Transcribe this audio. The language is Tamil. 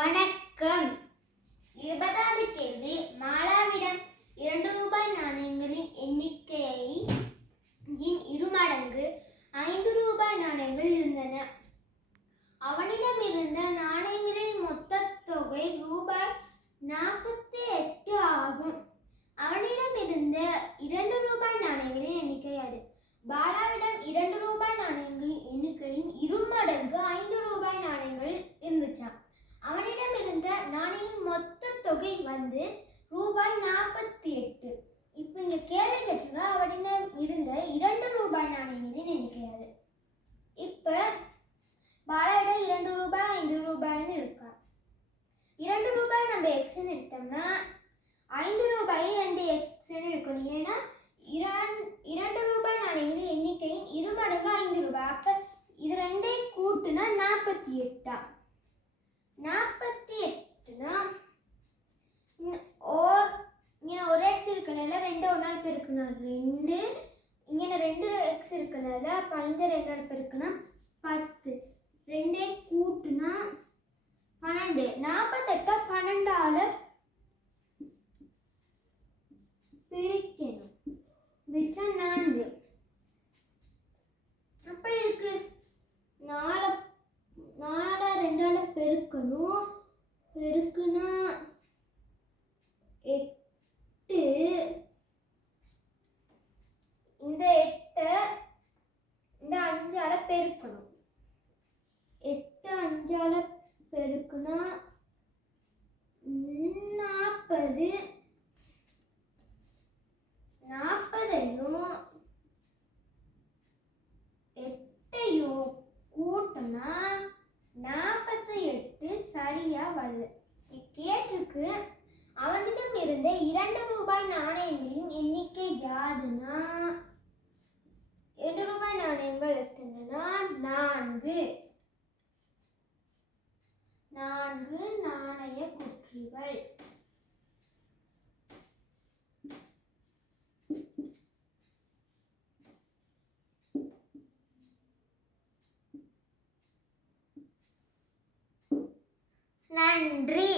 வணக்கம். 20வது கேள்வி. மாலாவிடம் 2 ரூபாய் நாணயங்களின் எண்ணிக்கையின் இருமடங்கு 5 ரூபாய் நாணயங்கள் இருந்தன. அவனிடம் இருந்த நாணயங்களின் மொத்த தொகை ரூபாய் 48 ஆகும். அவனிடம் இருந்த 2 ரூபாய் நாணயங்களின் எண்ணிக்கை அது. பாலாவிடம் 2 ரூபாய் நாணயங்களின் எண்ணிக்கையின் இருமடங்கு 5 ரூபாய் நாணயங்கள் இருந்துச்சாம். அவனிடம் இருந்த நாணயங்களின் மொத்த தொகை ரூபாய் 48. இப்போ இங்க கேள்வி கேட்டிருந்தா அவனிடம் இருந்த 2 ரூபாய் நாணயங்களின் எண்ணிக்கை அது. இப்ப பாலாவிடம் 2 ரூபாய் 5 ரூபாய்னு இருக்கா. 2 ரூபாய் நம்ம எக்ஸ்ன்னு எடுத்தோம்னா 5 ரூபாய் 2 எக்ஸ்ன்னு இருக்கணும். ஏன்னா 2 ரூபாய் நாணயங்களின் எண்ணிக்கையின் இருமடங்கு 5 ரூபாய். அப்ப இது ரெண்டே கூட்டுனா 48. 48னா இங்கே ஒரு எக்ஸ் இருக்கனால 2 1 பெருக்கணும் 2. இங்கே 2 எக்ஸ் இருக்கனால அப்போ 5 2 பெருக்கணும் 10. ரெண்டே கூட்டுனா 12. 48 12ஆல பிரிக்கணும். பிரிச்சா 4. அப்ப இதுக்கு 4 2ஆல பெருக்கணும். பெருக்குனா 8. இந்த 8 இந்த 5ஆல பெருக்கணும். 8 5ஆல பெருக்குனா 40. 40ஐயும் 8ஐயும் கூட்டினா 48 சரியா வருது. கேட்டிருக்கு அவனிடம் இருந்த 2 ரூபாய் நாணயங்களின் எண்ணிக்கை யாதுன்னா 2 ரூபாய் நாணயங்கள் எத்தனைனா 4. 4 நாணய குற்றிகள். நன்றி.